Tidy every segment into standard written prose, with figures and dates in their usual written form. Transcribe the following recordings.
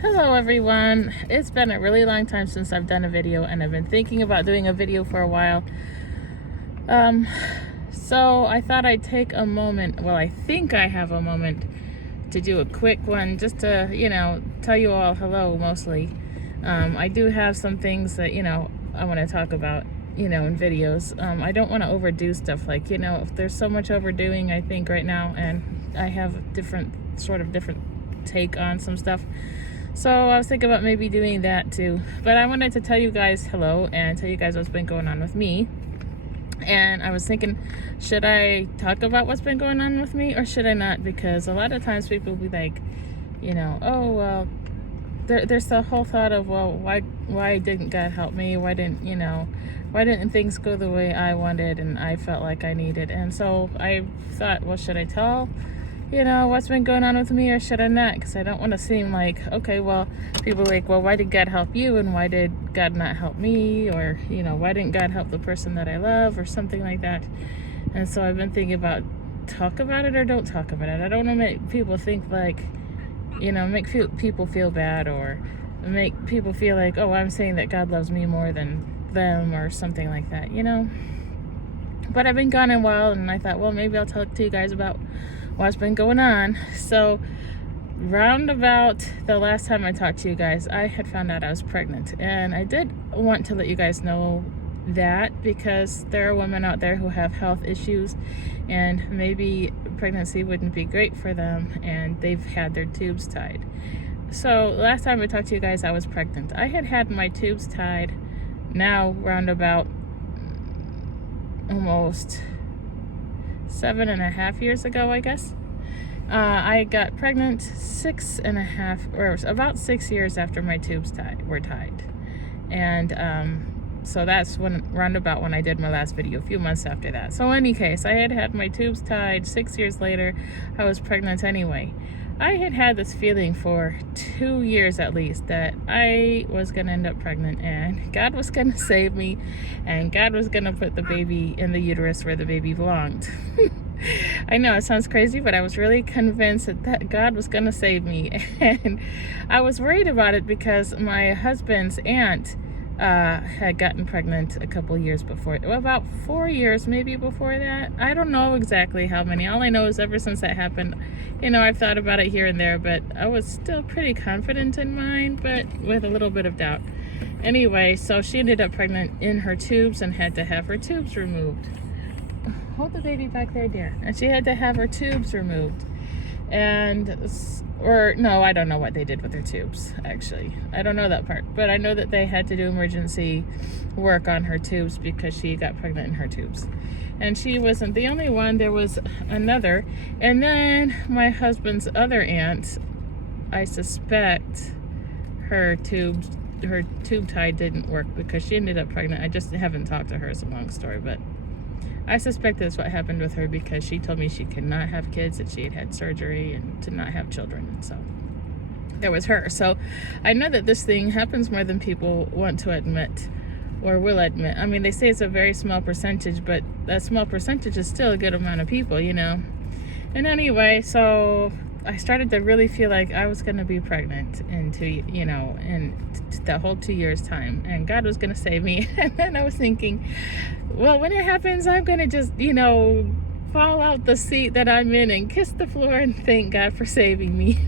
Hello everyone. It's been a really long time since I've done a video, and I've been thinking about doing a video for a while. So I thought I'd take a moment, well, I think I have a moment to do a quick one just to, tell you all hello mostly. I do have some things that, I want to talk about, in videos. I don't want to overdo stuff like, if there's so much overdoing, I think right now, and I have a different take on some stuff. So I was thinking about maybe doing that too. But I wanted to tell you guys hello and tell you guys what's been going on with me. And I was thinking, should I talk about what's been going on with me or should I not? Because a lot of times people will be like, oh, well, there's the whole thought of, well, why didn't God help me? Why didn't things go the way I wanted and I felt like I needed? And so I thought, well, should I tell what's been going on with me or should I not? Because I don't want to seem like, okay, well, people are like, well, why did God help you and why did God not help me? Or, why didn't God help the person that I love or something like that? And so I've been thinking about, talk about it or don't talk about it. I don't want to make people think like, make people feel bad or make people feel like, oh, I'm saying that God loves me more than them or something like that, But I've been gone a while and I thought, well, maybe I'll talk to you guys about what's been going on. So round about the last time I talked to you guys, I had found out I was pregnant, and I did want to let you guys know that because there are women out there who have health issues and maybe pregnancy wouldn't be great for them and they've had their tubes tied. So last time I talked to you guys, I was pregnant. I had my tubes tied now round about almost 7.5 years ago, I guess. I got pregnant 6.5 or about 6 years after my tubes were tied. And so that's roundabout when I did my last video, a few months after that. So in any case, I had my tubes tied. 6 years later, I was pregnant anyway. I had this feeling for 2 years at least that I was going to end up pregnant and God was going to save me and God was going to put the baby in the uterus where the baby belonged. I know it sounds crazy, but I was really convinced that God was going to save me. And I was worried about it because my husband's aunt had gotten pregnant a couple years before, about 4 years maybe before that. I don't know exactly how many. All I know is ever since that happened, I've thought about it here and there, but I was still pretty confident in mine, but with a little bit of doubt. Anyway, so she ended up pregnant in her tubes and had to have her tubes removed. Hold the baby back there, dear. And she had to have her tubes removed. Or no, I don't know what they did with her tubes, actually. I don't know that part. But I know that they had to do emergency work on her tubes because she got pregnant in her tubes. And she wasn't the only one. There was another. And then my husband's other aunt, I suspect her tube tie didn't work because she ended up pregnant. I just haven't talked to her. It's a long story, but I suspect that's what happened with her because she told me she could not have kids, that she had had surgery and to not have children. And so that was her. So I know that this thing happens more than people want to admit or will admit. I mean, they say it's a very small percentage, but that small percentage is still a good amount of people, And anyway, so I started to really feel like I was going to be pregnant in the whole 2 years time, and God was going to save me. And then I was thinking, well, when it happens, I'm going to just, fall out the seat that I'm in and kiss the floor and thank God for saving me.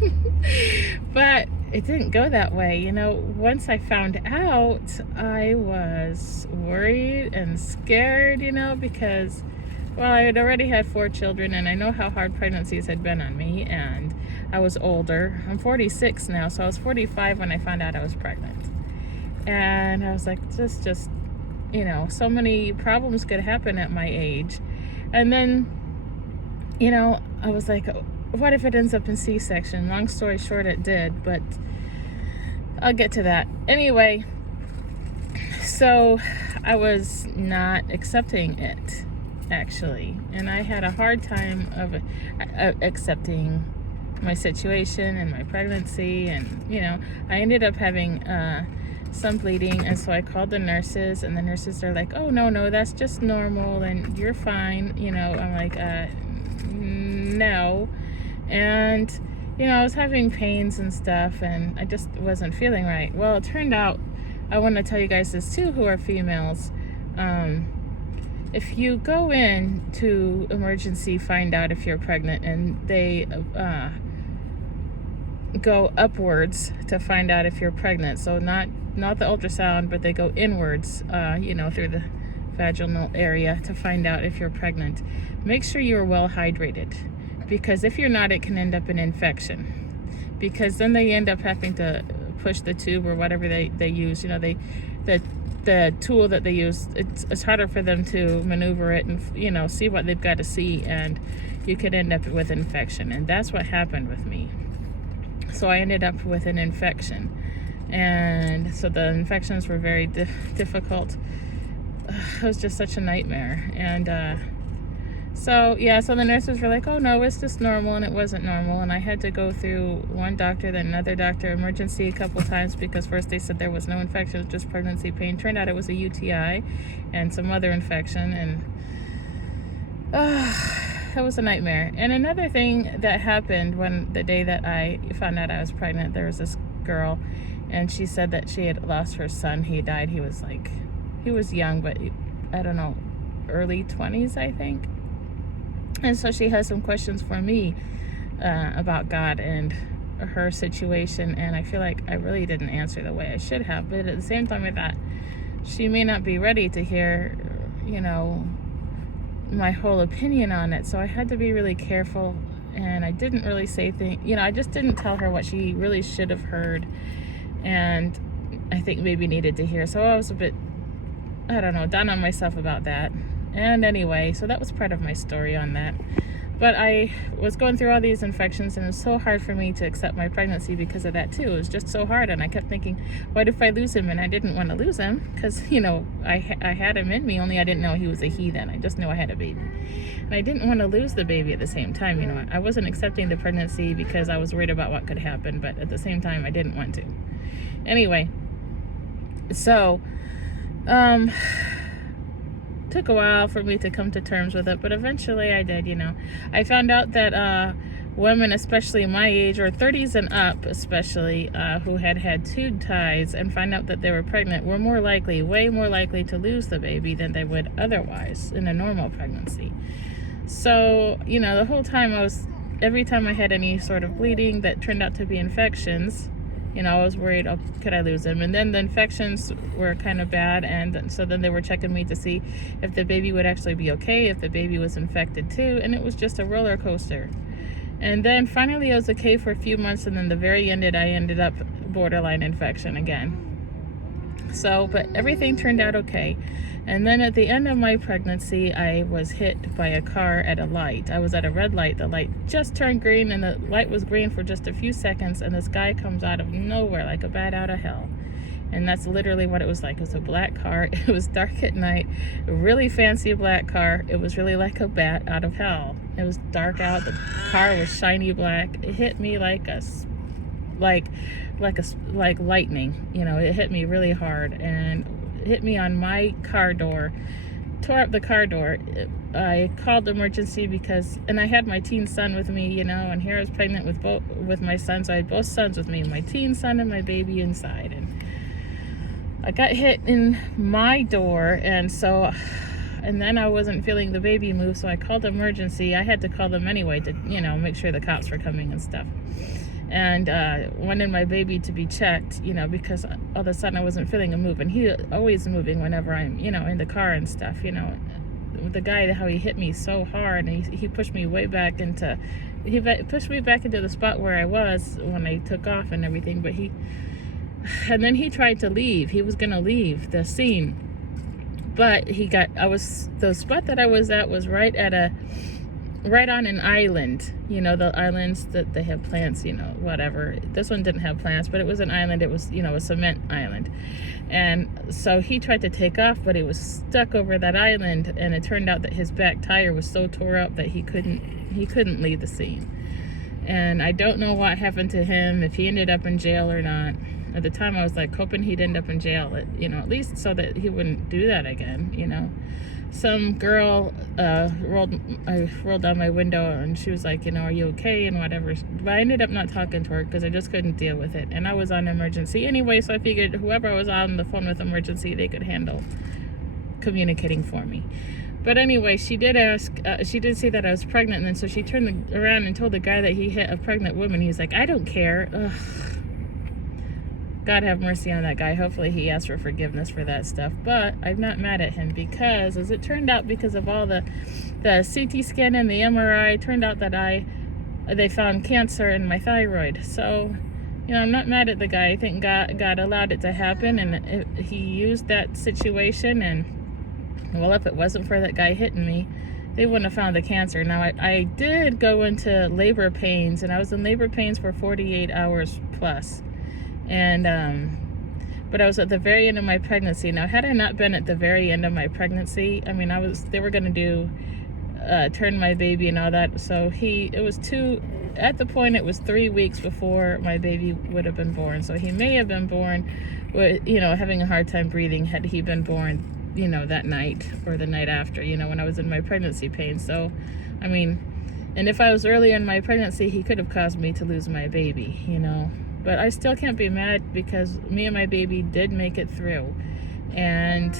But it didn't go that way. Once I found out, I was worried and scared, because, well, I had already had 4 children, and I know how hard pregnancies had been on me, and I was older. I'm 46 now, so I was 45 when I found out I was pregnant. And I was like, just so many problems could happen at my age. And then, I was like, what if it ends up in C-section? Long story short, it did, but I'll get to that. Anyway, so I was not accepting it, actually. And I had a hard time of accepting my situation and my pregnancy. And, I ended up having some bleeding, and so I called the nurses, and the nurses are like, oh, no, that's just normal and you're fine. I'm like, no. And I was having pains and stuff, and I just wasn't feeling right. Well, it turned out, I want to tell you guys this too, who are females. If you go in to emergency, find out if you're pregnant, and they go upwards to find out if you're pregnant. So not the ultrasound, but they go inwards, through the vaginal area to find out if you're pregnant. Make sure you're well hydrated, because if you're not, it can end up in infection. Because then they end up having to push the tube or whatever they use. The tool that they use, it's harder for them to maneuver it and see what they've got to see, and you could end up with infection. And that's what happened with me. So I ended up with an infection, and so the infections were very difficult. It was just such a nightmare. And so the nurses were like, oh no, it's just normal, and it wasn't normal. And I had to go through one doctor, then another doctor, emergency a couple times, because first they said there was no infection, just pregnancy pain. Turned out it was a UTI and some other infection, and it was a nightmare. And another thing that happened when the day that I found out I was pregnant, there was this girl, and she said that she had lost her son. He died. He was young, but I don't know, early 20s, I think. And so she has some questions for me about God and her situation, and I feel like I really didn't answer the way I should have. But at the same time, I thought she may not be ready to hear, my whole opinion on it. So I had to be really careful, and I didn't really say things. I just didn't tell her what she really should have heard, and I think maybe needed to hear. So I was a bit, down on myself about that. And anyway, so that was part of my story on that. But I was going through all these infections, and it was so hard for me to accept my pregnancy because of that too. It was just so hard, and I kept thinking, what if I lose him? And I didn't want to lose him, because I had him in me, only I didn't know he was a he then. I just knew I had a baby, and I didn't want to lose the baby at the same time. I wasn't accepting the pregnancy because I was worried about what could happen, but at the same time I didn't want to. Anyway, so took a while for me to come to terms with it, but eventually I did. I found out that women, especially my age, or 30s and up especially, who had tube ties and find out that they were pregnant, were way more likely to lose the baby than they would otherwise in a normal pregnancy. So the whole time every time I had any sort of bleeding that turned out to be infections, I was worried, could I lose him? And then the infections were kind of bad, and so then they were checking me to see if the baby would actually be okay, if the baby was infected too, and it was just a roller coaster. And then finally it was okay for a few months, and then the very end I ended up borderline infection again. So, but everything turned out okay. And then at the end of my pregnancy, I was hit by a car at a light. I was at a red light. The light just turned green, and the light was green for just a few seconds, and this guy comes out of nowhere like a bat out of hell. And that's literally what it was like. It was a black car. It was dark at night. A really fancy black car. It was really like a bat out of hell. It was dark out. The car was shiny black. It hit me like lightning. It hit me really hard, and hit me on my car door, tore up the car door. I called emergency and I had my teen son with me, and here I was pregnant with my son, so I had both sons with me, my teen son and my baby inside, and I got hit in my door, and then I wasn't feeling the baby move, so I called emergency. I had to call them anyway to, make sure the cops were coming and stuff. And wanted my baby to be checked, because all of a sudden I wasn't feeling a move. And he always moving whenever I'm, in the car and stuff, The guy, how he hit me so hard, and he pushed me way back into the spot where I was when I took off and everything. And then he tried to leave. He was going to leave the scene. But the spot that I was at was right on an island, the islands that they have plants, whatever. This one didn't have plants, but it was an island. It was, a cement island. And so he tried to take off, but he was stuck over that island, and it turned out that his back tire was so tore up that he couldn't leave the scene. And I don't know what happened to him, if he ended up in jail or not. At the time I was hoping he'd end up in jail, at least so that he wouldn't do that again, some girl I rolled down my window, and she was like, are you okay, and whatever. But I ended up not talking to her because I just couldn't deal with it, and I was on emergency anyway, so I figured whoever I was on the phone with emergency, they could handle communicating for me. But anyway, she did ask, she did say that I was pregnant, and then so she turned around and told the guy that he hit a pregnant woman. He's like, I don't care. Ugh. God have mercy on that guy. Hopefully he asked for forgiveness for that stuff. But I'm not mad at him because, as it turned out, because of all the CT scan and the MRI, it turned out that they found cancer in my thyroid. So, I'm not mad at the guy. I think God allowed it to happen, and he used that situation. And, well, if it wasn't for that guy hitting me, they wouldn't have found the cancer. Now, I did go into labor pains, and I was in labor pains for 48 hours plus. And but I was at the very end of my pregnancy. Now, had I not been at the very end of my pregnancy, I mean, they were going to do turn my baby and all that. So it was 3 weeks before my baby would have been born. So he may have been born with, having a hard time breathing had he been born, that night or the night after, when I was in my pregnancy pain. So, I mean, and if I was early in my pregnancy, he could have caused me to lose my baby, But I still can't be mad because me and my baby did make it through. And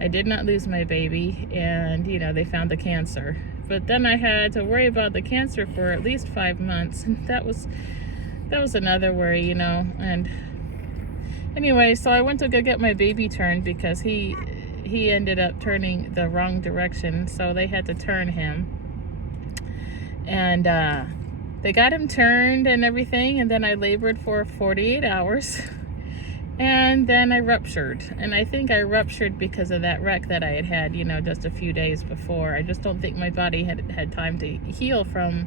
I did not lose my baby. And, they found the cancer. But then I had to worry about the cancer for at least 5 months. And that was another worry, And anyway, so I went to go get my baby turned because he ended up turning the wrong direction. So they had to turn him. And, they got him turned and everything, and then I labored for 48 hours, and then I ruptured. And I think I ruptured because of that wreck that I had, just a few days before. I just don't think my body had time to heal from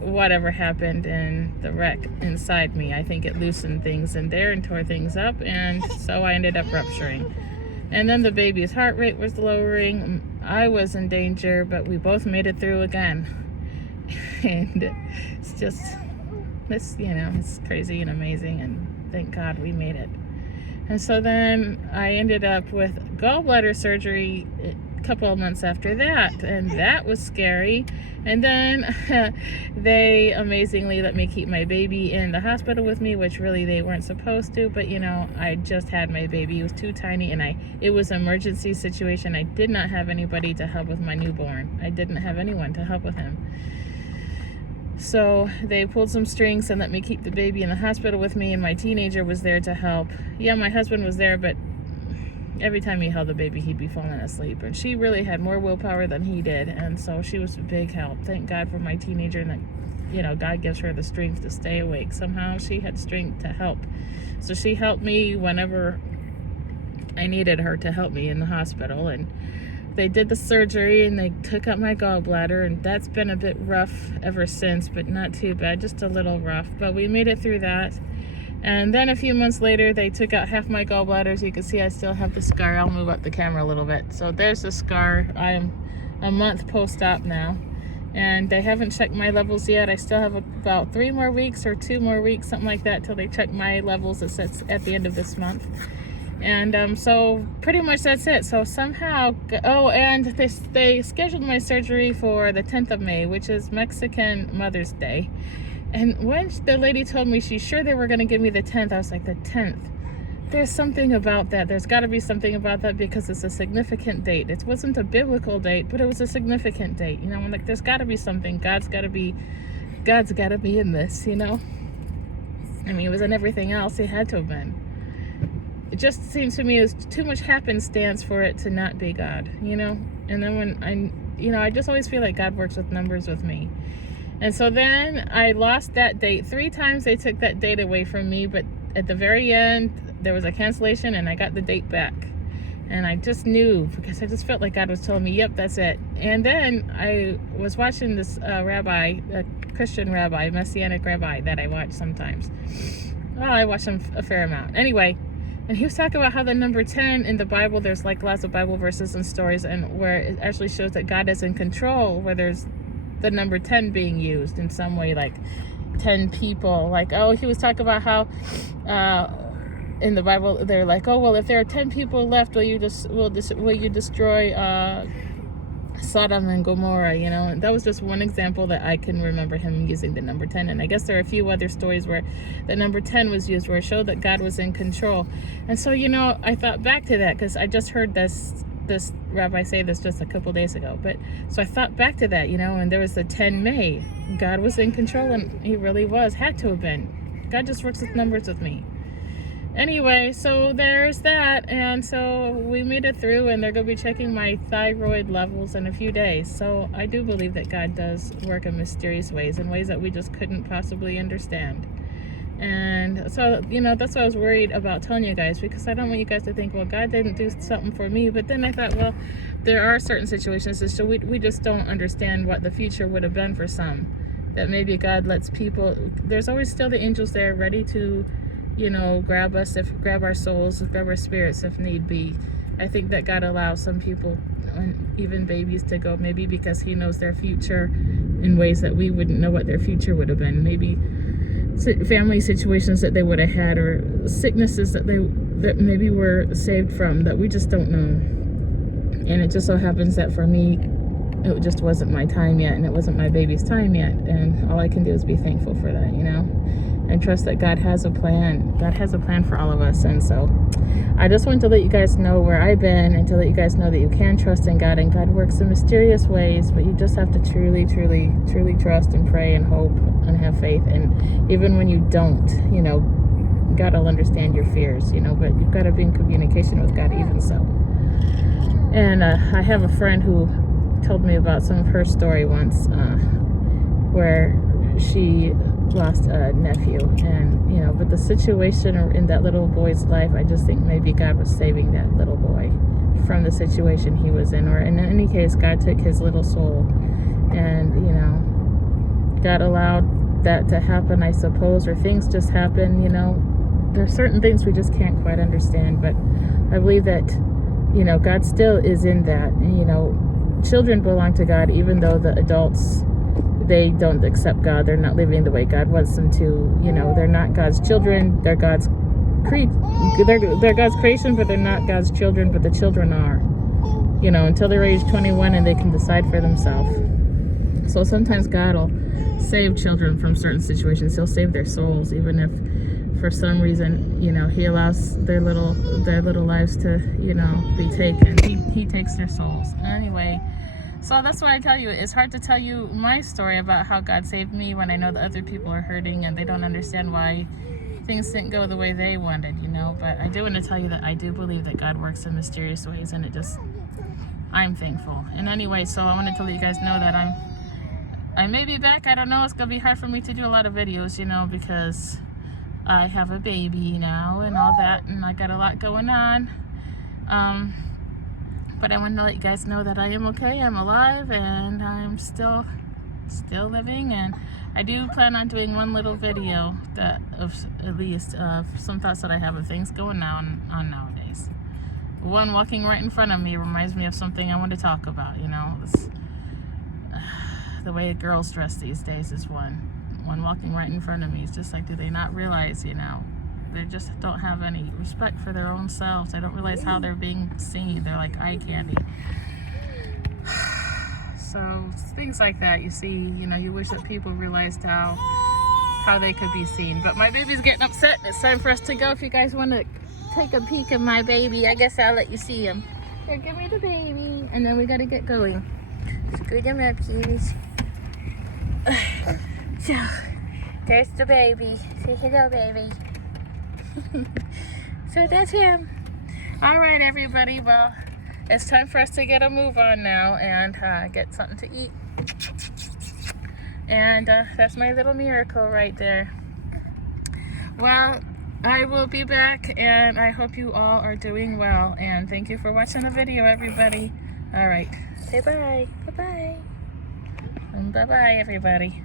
whatever happened in the wreck inside me. I think it loosened things in there and tore things up, and so I ended up rupturing. And then the baby's heart rate was lowering. I was in danger, but we both made it through again. And it's crazy and amazing, and thank God we made it. And so then I ended up with gallbladder surgery a couple of months after that, and that was scary. And then they amazingly let me keep my baby in the hospital with me, which really they weren't supposed to, but I just had my baby. He was too tiny, and it was an emergency situation. I did not have anybody to help with my newborn. I didn't have anyone to help with him. So they pulled some strings and let me keep the baby in the hospital with me, and my teenager was there to help. Yeah, my husband was there, but every time he held the baby, he'd be falling asleep. And she really had more willpower than he did, and so she was a big help. Thank God for my teenager, and that, God gives her the strength to stay awake. Somehow she had strength to help. So she helped me whenever I needed her to help me in the hospital. And they did the surgery, and they took out my gallbladder, and that's been a bit rough ever since, but not too bad, just a little rough. But we made it through that. And then a few months later, they took out half my gallbladder. So you can see I still have the scar. I'll move up the camera a little bit. So there's the scar. I am a month post-op now, and they haven't checked my levels yet. I still have about 3 more weeks or 2 more weeks, something like that, till they check my levels. It sets at the end of this month. And so pretty much that's it. So somehow, and they scheduled my surgery for the 10th of May, which is Mexican Mother's Day. And when the lady told me she's sure they were going to give me the 10th, I was like, the 10th? There's something about that. There's got to be something about that because it's a significant date. It wasn't a biblical date, but it was a significant date. I'm like, there's got to be something. God's got to be in this, I mean, it was in everything else. It had to have been. It just seems to me as too much happenstance for it to not be God, And then when I just always feel like God works with numbers with me. And so then I lost that date. 3 times they took that date away from me, but at the very end, there was a cancellation, and I got the date back. And I just knew, because I just felt like God was telling me, yep, that's it. And then I was watching this rabbi, a Christian rabbi, Messianic rabbi that I watch sometimes. Well, I watch him a fair amount. Anyway, and he was talking about how the number 10 in the Bible, there's like lots of Bible verses and stories, and where it actually shows that God is in control, where there's the number 10 being used in some way, like 10 people. Like, he was talking about how in the Bible, they're like, oh, well, if there are 10 people left, will you destroy Sodom and Gomorrah, you know? And that was just one example that I can remember him using the number 10. And I guess there are a few other stories where the number 10 was used, where it showed that God was in control. And so, you know, I thought back to that, because I just heard this rabbi say this just a couple days ago. But so I thought back to that, you know, and there was the 10 May. God was in control, and he really was, had to have been. God just works with numbers with me. Anyway, so there's that, and so we made it through, and they're going to be checking my thyroid levels in a few days. So I do believe that God does work in mysterious ways, in ways that we just couldn't possibly understand. And so, you know, that's why I was worried about telling you guys, because I don't want you guys to think, well, God didn't do something for me. But then I thought, well, there are certain situations, so we just don't understand what the future would have been for some. That maybe God lets people, there's always still the angels there ready to, you know, grab our souls, grab our spirits if need be. I think that God allows some people, and even babies, to go, maybe because he knows their future in ways that we wouldn't know what their future would have been. Maybe family situations that they would have had, or sicknesses that maybe were saved from, that we just don't know. And it just so happens that for me, it just wasn't my time yet, and it wasn't my baby's time yet. And all I can do is be thankful for that, you know, and trust that God has a plan. God has a plan for all of us. And so I just wanted to let you guys know where I've been, and to let you guys know that you can trust in God, and God works in mysterious ways, but you just have to truly, truly, truly trust and pray and hope and have faith. And even when you don't, you know, God will understand your fears, you know, but you've got to be in communication with God even so. And I have a friend who told me about some of her story once, where she lost a nephew, and you know, but the situation in that little boy's life, I just think maybe God was saving that little boy from the situation he was in, or in any case, God took his little soul, and you know, God allowed that to happen, I suppose, or things just happen. You know, there's certain things we just can't quite understand, but I believe that, you know, God still is in that. And, you know, children belong to God, even though the adults, they don't accept God. They're not living the way God wants them to. You know, they're not God's children. They're God's they're God's creation, but they're not God's children. But the children are, you know, until they're age 21 and they can decide for themselves. So sometimes God will save children from certain situations. He'll save their souls, even if for some reason, you know, he allows their little lives to, you know, be taken. He takes their souls. Anyway, so that's why I tell you, it's hard to tell you my story about how God saved me when I know that other people are hurting and they don't understand why things didn't go the way they wanted, you know. But I do want to tell you that I do believe that God works in mysterious ways, and I'm thankful. And anyway, so I wanted to let you guys know that I may be back. I don't know. It's going to be hard for me to do a lot of videos, you know, because I have a baby now and all that, and I got a lot going on. But I want to let you guys know that I am okay. I'm alive, and I'm still living, and I do plan on doing one little video that of at least some thoughts that I have of things going on nowadays. One walking right in front of me reminds me of something I want to talk about, you know. The way girls dress these days is one walking right in front of me. It's just like, do they not realize, you know, they just don't have any respect for their own selves. They don't realize how they're being seen. They're like eye candy. So things like that, you see, you know, you wish that people realized how they could be seen. But my baby's getting upset. It's time for us to go. If you guys want to take a peek at my baby, I guess I'll let you see him. Here, give me the baby, and then we got to get going. Scoot him up, please. So, there's the baby. Say hello, baby. So that's him. All right, everybody. Well, it's time for us to get a move on now and get something to eat. And that's my little miracle right there. Well, I will be back, and I hope you all are doing well. And thank you for watching the video, everybody. All right. Say bye. Bye-bye. And bye-bye, everybody.